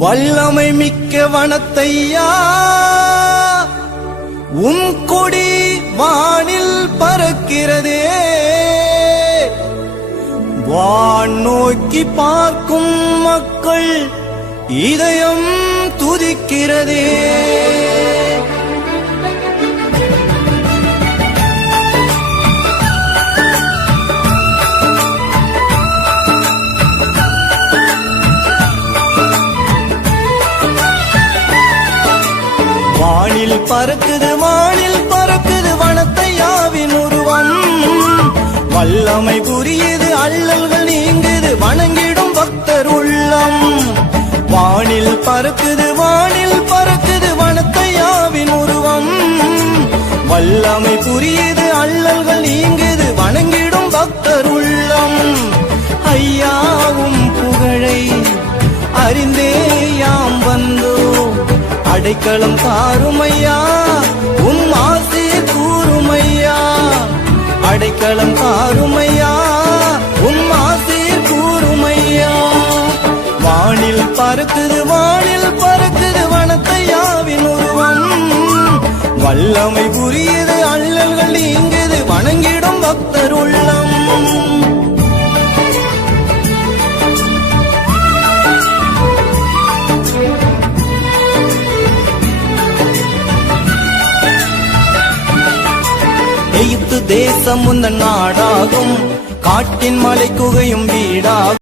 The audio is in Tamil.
வல்லமை மிக்க வனத்தையா கொடி வானில் பறக்கிறதே, வான் நோக்கி பார்க்கும் மக்கள் இதயம் துதிக்கிறதே. வானில் பறக்குது வனத்தையாவின் உருவம், வல்லமை புரியுது அல்லல்கள் நீங்குது வணங்கிடும் பக்தர் உள்ளம். வானில் பறக்குது வனத்தையாவின் உருவம், வல்லமை புரியுது அல்லல்கள் நீங்குது வணங்கிடும் பக்தர் உள்ளம். ஐயாவும் புகழை அறிந்தே யாம் வந்தோம், அடைக்கலம் தாருமையா உம் ஆசீர் கூறுமையா, அடைக்கலம் தாருமையா உம் ஆசீர் கூறுமையா. வானில் பறக்குது வனத்தையாவின் உருவம், வல்லமை புரியுது அல்லல்கள் நீங்குது வணங்கிடும் பக்தர் உள்ளம். எகிப்து தேசம் உந்தன் நாடாகும், காட்டின் மலை குகையும் வீடாகும்.